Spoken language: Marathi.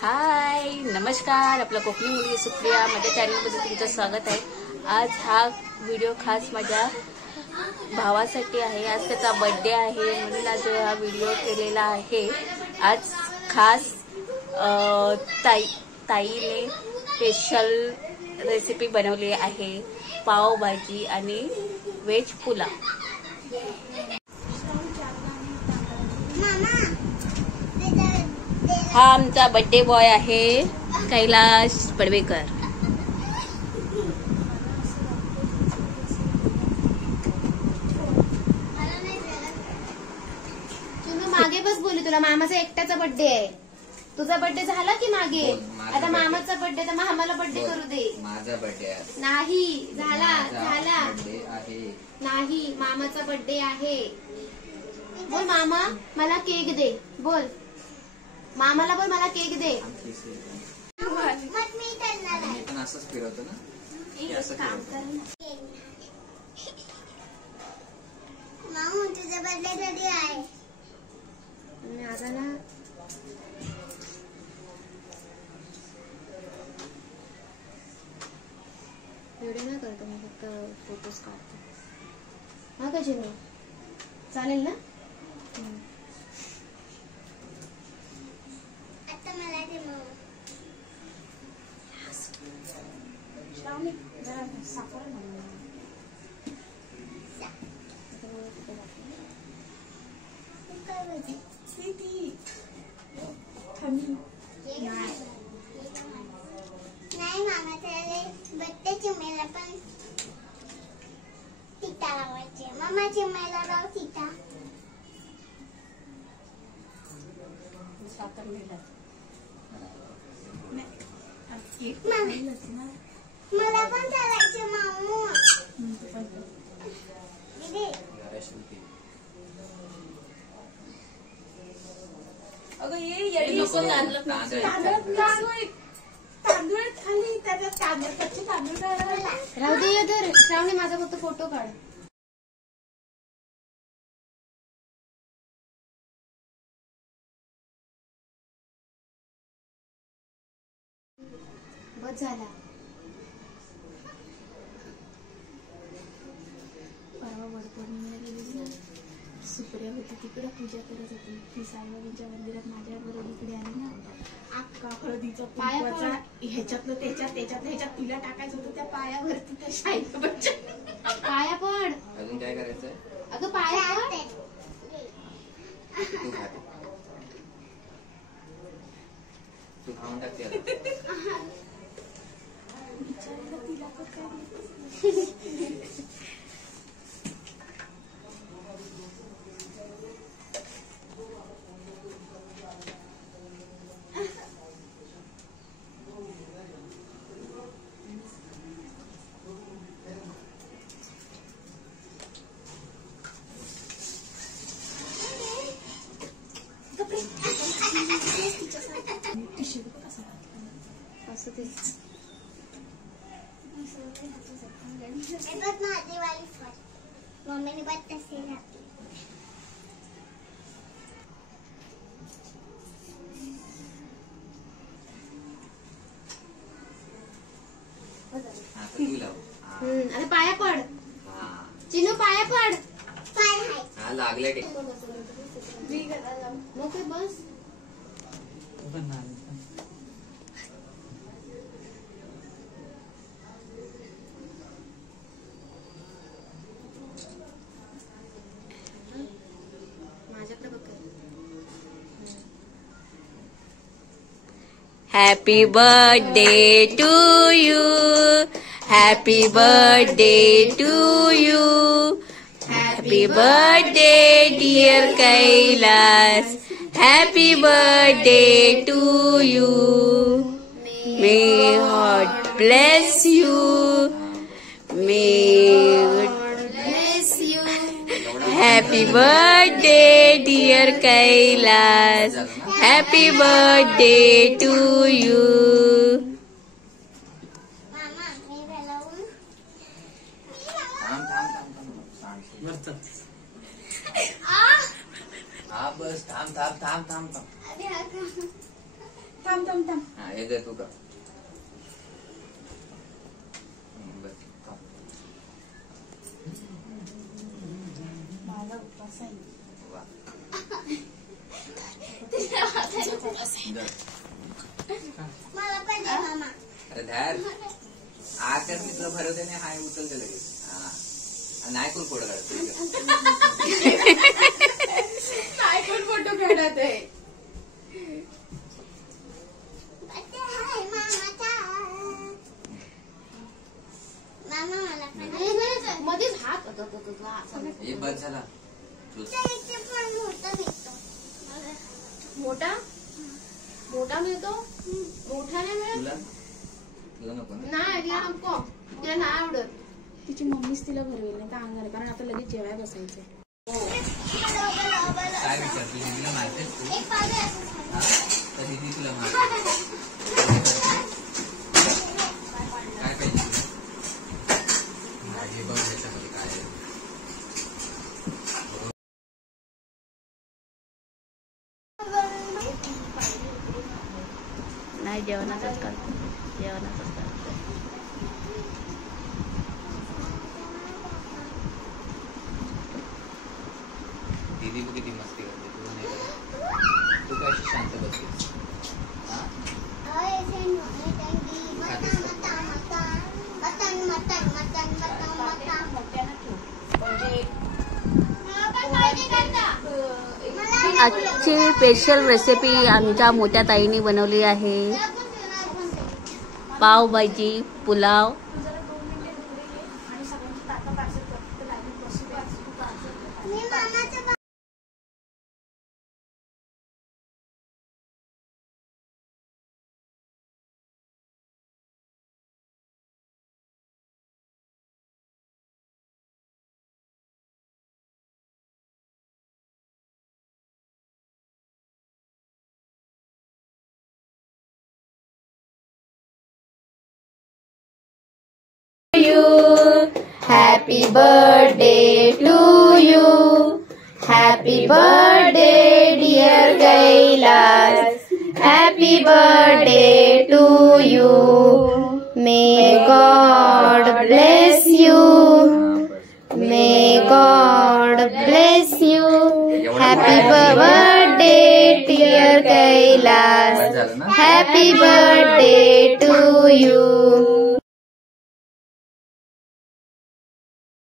हाय नमस्कार, आपला कोकणी मुलगी सुप्रिया माझ्या चॅनलमध्ये तुमचं स्वागत आहे। आज हा व्हिडिओ खास माझ्या भावासाठी आहे। आज त्याचा बर्थडे आहे म्हणून आज हा व्हिडिओ केलेला आहे। आज खास ताईने स्पेशल रेसिपी बनवली आहे, पावभाजी आणि व्हेज पुलाव। हा आमचा बर्थडे बॉय आहे कैलाश पडवेकर। मागे बस बोलली, तुला मामाचा एकट्याचा बर्थडे आहे। तुझा बर्थडे झाला की मागे? आता मामाचा बर्थडे तर मामाला बर्थडे करू दे। माझा बर्थडे नाही झाला झाला आहे नाही, मामाचा बर्थडे आहे। बोल मामा मला केक दे, बोल मामाला बोल मला केक दे। मी पण असंच फिरवतो ना, मामा तुझा बर्थडे कधी आहे? आता ना व्हिडिओ नाही करतो मी, फक्त फोटोज काढतो। हा का चिनू, चालेल ना? आता मला ते नाही मामा त्याला बर्थडे चिमेला पण टीका लावायचे। मामा चिमेला लाव टीका। मला पण चालायचे मामू। अगं ये तांदूळ खाली त्याच्यात तांदूळ कच्चे तांदूळ काढायला राहू दे इधर। श्रावणी माझा फक्त फोटो काढ। बस झाला। परवा वडपौर्णिमेला गेलेली ना, सुप्रिया होती तिकडे पूजा करत होती। ती साईबाबांच्या मंदिरात माझ्याबरोबर इकडे आली ना, अख्खा हळदीचा कुंकवाचा ह्याच्यातलं त्याच्यात तुला टाकायचं होतं त्या पायावरती त्या साईबाबांच्या। पाया पड। अजून काय करायचंय? अगं पाया पड। तू खाऊन टाकते आता। तिला पण काय असं ते मम्मीने बात तसे राहते। आता तू लाव। आता पाया पड। चिनू पाया पड। हा लागले ते नको बस। माझ्याकडे बघ। Happy birthday to you, happy birthday to you, happy birthday dear Kailas, happy birthday to you. May God bless you, may bless you. Happy birthday dear Kailas, happy birthday to you. मामा मी बोलावून हा बस थांब थांब थांब थांब थांब। थांब थांब थांब. हा हे दे तू का बस थांब. माझा उपवास आहे. वा. मला पण दे मामा. अरे धॅर आज तिथलं भरवते नाही हाय उचलते लगेच. हा नाही कोण फोटो काढतो काय पण फोटो काढत आहे. मामा मला पण मध्येच हात होता तो तुझा. हे बस झाला मोठा मोठा मिळतो. मोठा नाही मिळत. तुला तुला नको ना नाही तिला नको. तिला नाही आवडत. तिची मम्मीच तिला भरवेल नाही तर अंगण कारण आता लगेच जेवाय बसायचंय. काय विचारतो दीदीला मारतेस तू हा तर दीदी तुला मारते काय पाहिजे तुला माझी बघ याच्यामध्ये काय आहे. नाही जेवणातच करतो जेवणातच करतो. दीदी बघ किती मस्ती करते तू नाही करत. तू काय अशी शांत बसतेस हा आजची स्पेशल रेसिपी आमच्या मोठ्या ताईने बनवली आहे. Pav bhaji pulao. Happy birthday to you. Happy birthday dear Kailas. Happy birthday to you. May God bless you. May God bless you. Happy birthday dear Kailas. Happy birthday to you.